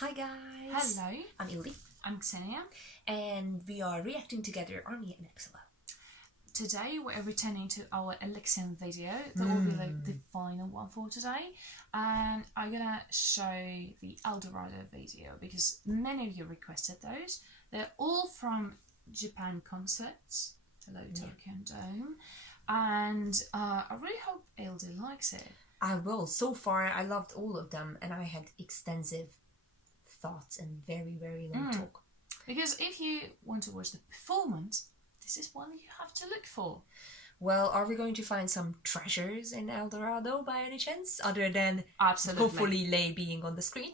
Hi guys! Hello, I'm Ildi I'm Ksenia. and we are reacting together on EXO-L. Today we're returning to our EXO-L video. That will be like the final one for today. And I'm gonna show the DORADO video because many of you requested those. They're all from Japan concerts. Hello Tokyo Dome. And I really hope Ildi likes it. I will. So far I loved all of them and I had extensive thoughts and very long talk. Because if you want to watch the performance, this is one you have to look for. Well, are we going to find some treasures in DORADO by any chance? Other than Absolutely. hopefully Lei being on the screen?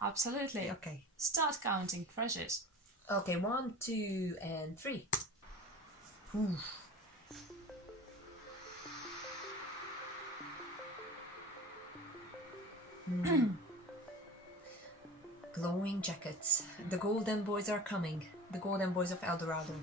Absolutely. Okay. Start counting treasures. Okay, 1, 2, and 3. Ooh. Glowing jackets. The golden boys are coming. The golden boys of DORADO.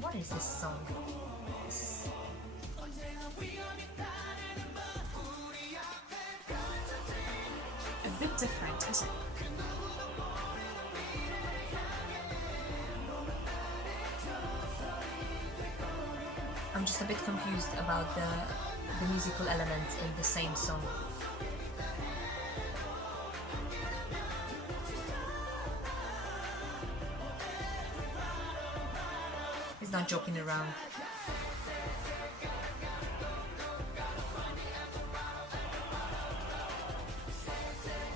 What is this song? A bit different, isn't it? I'm just a bit confused about the musical elements in the same song. He's not joking around.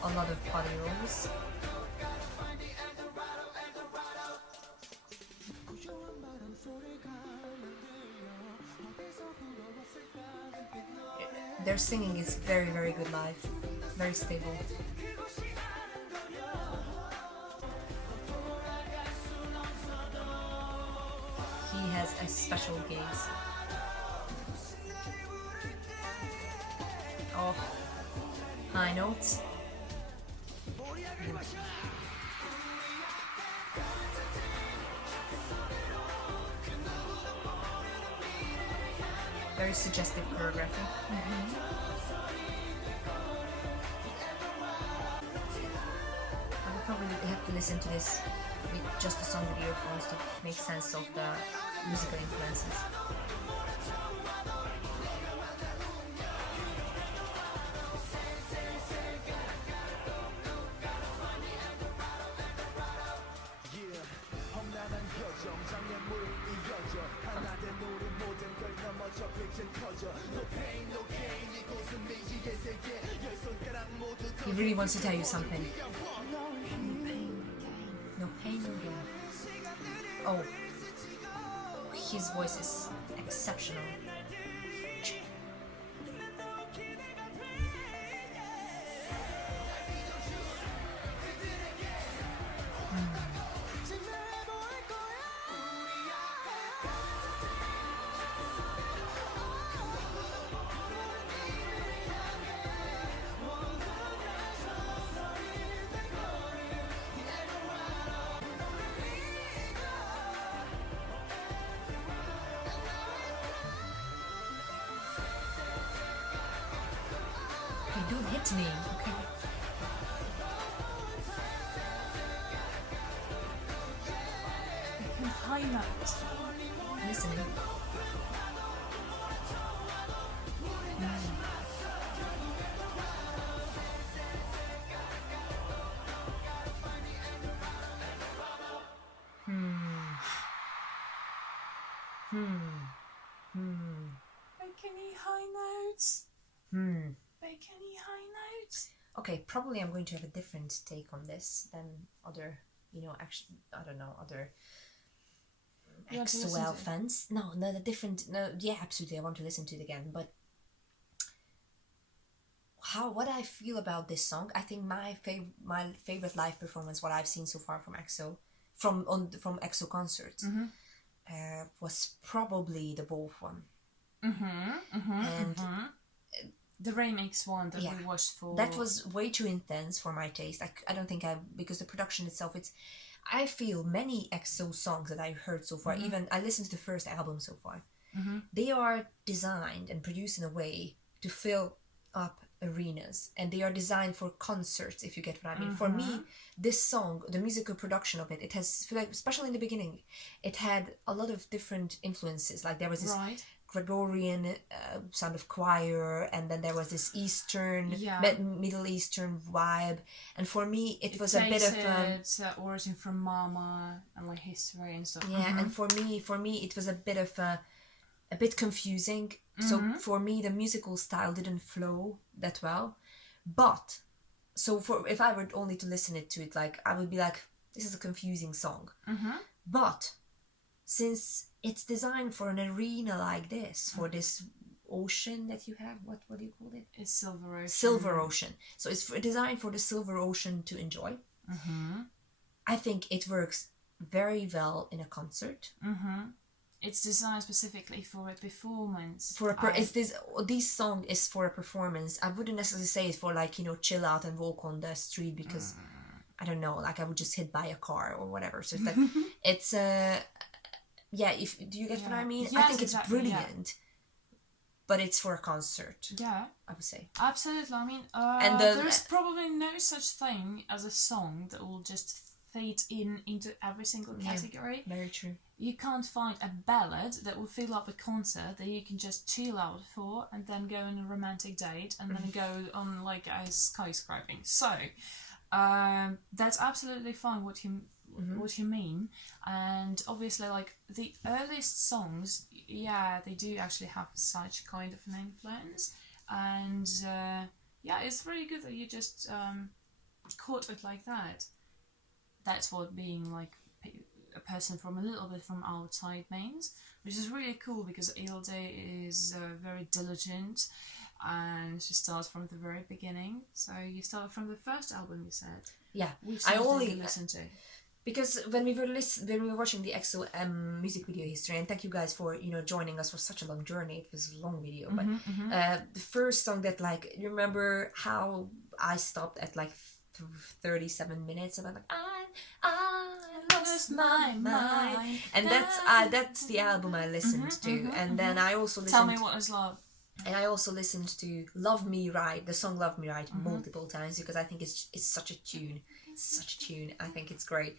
A lot of body rolls. Their singing is very good live. Very stable. He has a special gaze. Oh, high notes. Very suggestive choreography. I would probably have to listen to this with just the song with earphones to make sense of the musical influences. He really wants to tell you something. No pain, no gain. Oh, his voice is exceptional. Hey, don't hit me, okay? High note. Listening. Make any high notes? Make any high notes? Okay, probably I'm going to have a different take on this than other, actually, I don't know, other EXO-L fans. No, yeah, absolutely, I want to listen to it again, but what I feel about this song, I think my favorite live performance, what I've seen so far from EXO, from EXO concerts was probably the Wolf one. And the remix one that we watched for... That was way too intense for my taste. I don't think because the production itself, I feel many EXO songs that I've heard so far, even I listened to the first album so far, they are designed and produced in a way to fill up arenas, and they are designed for concerts, if you get what I mean. For me, this song, the musical production of it has, like, especially in the beginning, it had a lot of different influences. Like there was this Gregorian sound of choir, and then there was this Eastern, Middle Eastern vibe, and for me it was a bit of origin from Mama and like history and stuff. And for me it was a bit of a bit confusing. So for me the musical style didn't flow that well, but so if I were only to listen to it, like, I would be like, this is a confusing song. But since it's designed for an arena like this, for this ocean that you have, what do you call it? It's Silver Ocean. Silver Ocean. So it's designed for the Silver Ocean to enjoy. I think it works very well in a concert. It's designed specifically for a performance. This song is for a performance. I wouldn't necessarily say it's for, like, chill out and walk on the street, because I don't know, like, I would just hit by a car or whatever. So it's like, it's do you get what I mean? Yes, I think it's brilliant, but it's for a concert. Yeah, I would say absolutely. I mean, there's probably no such thing as a song that will just fit into every single category. Very true. You can't find a ballad that will fill up a concert that you can just chill out for, and then go on a romantic date, and then go on like a skyscraping. So that's absolutely fine. What you mean. And obviously, like, the earliest songs, they do actually have such kind of an influence, and it's really good that you just caught it like that. That's what being like a person from a little bit from outside means, which is really cool, because Ildi is very diligent, and she starts from the very beginning. So you started from the first album, you said. Yeah, which I only listen to. Because when we were watching the EXO music video history, and thank you guys for joining us for such a long journey. It was a long video, but the first song that, like, you remember how I stopped at like 37 minutes, and I'm like, I lost my mind, and that's the album I listened to, and then I also listened. Tell me what is love. And I also listened to Love Me Right, the song Love Me Right, multiple times, because I think it's such a tune. Such a tune. I think it's great.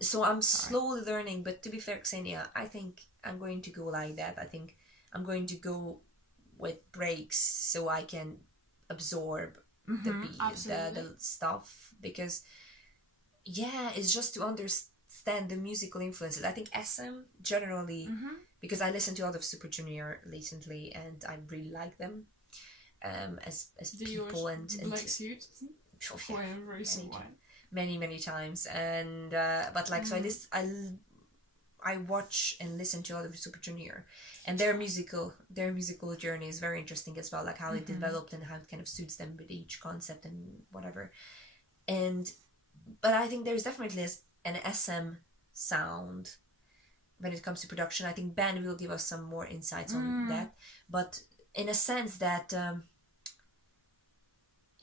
So I'm slowly learning, but to be fair, Ksenia, I think I'm going to go like that. I think I'm going to go with breaks so I can absorb the beat, the stuff, because it's just to understand the musical influences. I think SM generally, because I listened to a lot of Super Junior recently, and I really like them as people, and Black Suit for a reason why. Many times, and but like so I watch and listen to a lot of Super Junior, and their musical journey is very interesting as well, like how it developed and how it kind of suits them with each concept and whatever. But I think there's definitely an SM sound when it comes to production. I think Ben will give us some more insights on that, but in a sense that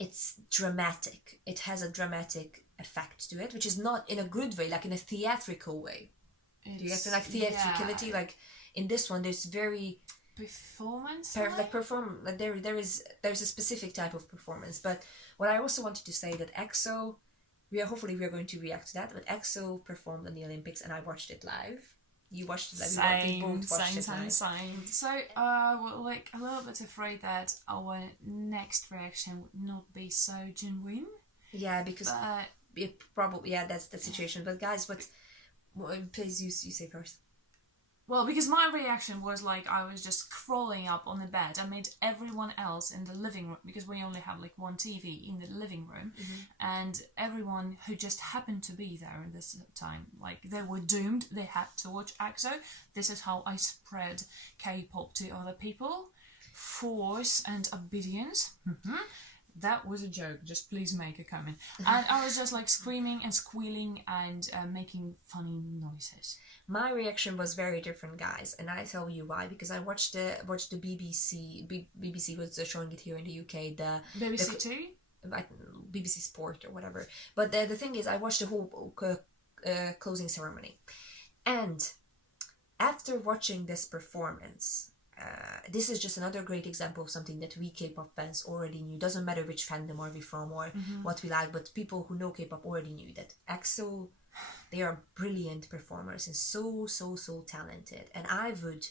it's dramatic. It has a dramatic effect to it, which is not in a good way, like in a theatrical way. Do you get to, like, theatricality? Like in this one, there's very performance. Like there's a specific type of performance. But what I also wanted to say that EXO, hopefully we are going to react to that. But EXO performed on the Olympics, and I watched it live. You watched it live. We both watched it live. Same. So, we're like a little bit afraid that our next reaction would not be so genuine. Yeah, because it probably that's the situation. But guys, please you say first. Well, because my reaction was like I was just crawling up on the bed. I made everyone else in the living room, because we only have like one TV in the living room, and everyone who just happened to be there in this time, like, they were doomed. They had to watch EXO. This is how I spread K-pop to other people. Force and obedience. that was a joke. Just please make a comment. And I was just like screaming and squealing and making funny noises. My reaction was very different, guys, and I tell you why. Because I watched the BBC. BBC was showing it here in the UK. The BBC Two, BBC Sport or whatever. But the thing is, I watched the whole closing ceremony, and after watching this performance, this is just another great example of something that we K-pop fans already knew. Doesn't matter which fandom are we from or what we like, but people who know K-pop already knew that EXO, they are brilliant performers and so talented. And I would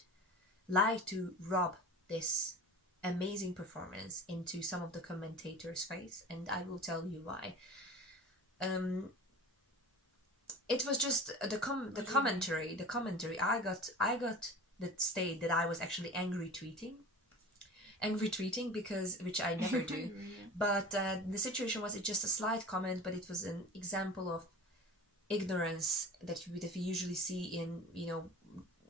like to rub this amazing performance into some of the commentators' face, and I will tell you why. It was just the commentary. I got the state that I was actually angry tweeting because, which I never do. But the situation was, it's just a slight comment, but it was an example of ignorance that we usually see in,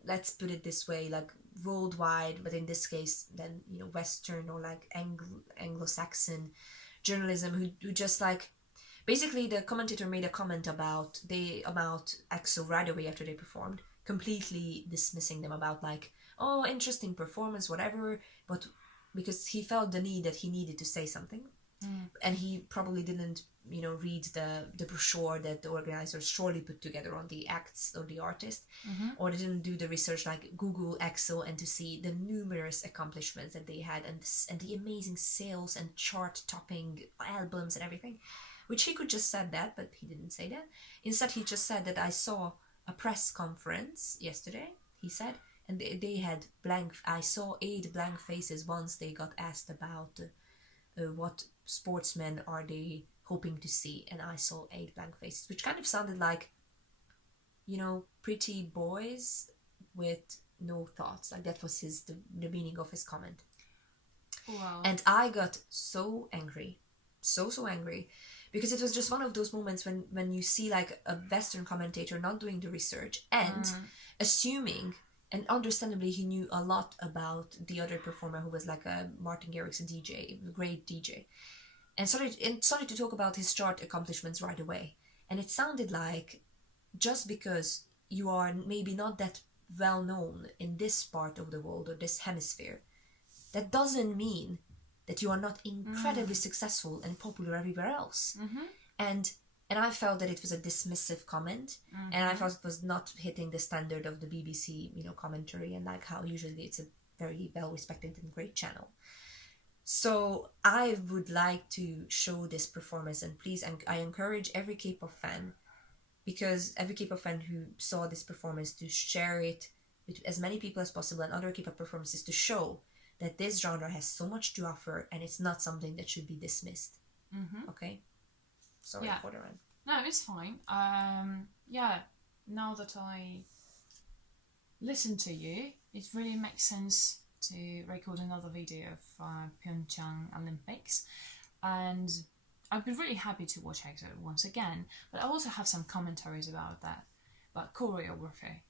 let's put it this way, like worldwide, but in this case then, Western or like Anglo-Saxon journalism, who just like, basically the commentator made a comment about EXO right away after they performed, completely dismissing them about like, oh, interesting performance, whatever, but because he felt the need that he needed to say something. And he probably didn't, read the brochure that the organizers surely put together on the acts or the artist, or they didn't do the research like Google EXO and to see the numerous accomplishments that they had and the amazing sales and chart-topping albums and everything, which he could just said that, but he didn't say that. Instead, he just said that I saw a press conference yesterday, he said, and they had I saw 8 blank faces once they got asked about what sportsmen are they hoping to see, and I saw 8 blank faces, which kind of sounded like, pretty boys with no thoughts. Like that was the meaning of his comment. Wow. And I got so angry, so angry, because it was just one of those moments when you see like a Western commentator not doing the research and assuming, and understandably he knew a lot about the other performer who was like a Martin Garrix, a DJ, a great DJ, and started to talk about his chart accomplishments right away. And it sounded like, just because you are maybe not that well known in this part of the world or this hemisphere, that doesn't mean that you are not incredibly successful and popular everywhere else. And I felt that it was a dismissive comment, and I felt it was not hitting the standard of the BBC, commentary, and like how usually it's a very well-respected and great channel. So I would like to show this performance, and please, I encourage every K-pop fan, because every K-pop fan who saw this performance, to share it with as many people as possible and other K-pop performances, to show that this genre has so much to offer and it's not something that should be dismissed. Okay? Sorry for the rant. No, it's fine. Now that I listen to you, it really makes sense to record another video of Pyeongchang Olympics, and I'd be really happy to watch EXO once again, but I also have some commentaries about that, about choreography,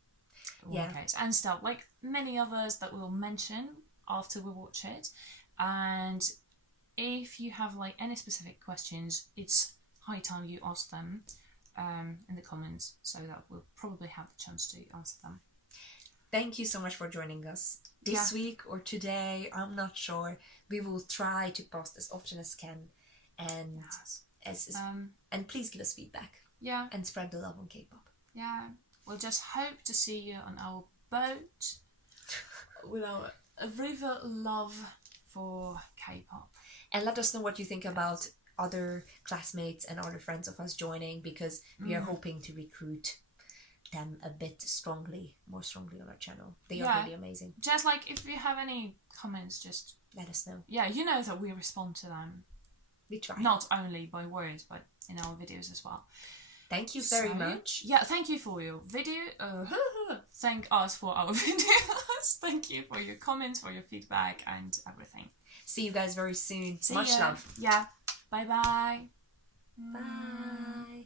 and stuff, like many others that we'll mention after we watch it. And if you have like any specific questions, it's high time you ask them in the comments, so that we'll probably have the chance to answer them. Thank you so much for joining us this week or today. I'm not sure. We will try to post as often as can, and and please give us feedback. And spread the love on K-pop. We'll just hope to see you on our boat with our river love for K-pop. And let us know what you think about other classmates and other friends of us joining, because we are hoping to recruit them a bit more strongly on our channel. They are really amazing. Just like, if you have any comments, just let us know. You know that we respond to them. We try. Not only by words, but in our videos as well. Thank you very much. Thank you for your video. Thank us for our videos. Thank you for your comments, for your feedback, and everything. See you guys very soon. Much love. Bye-bye. Bye.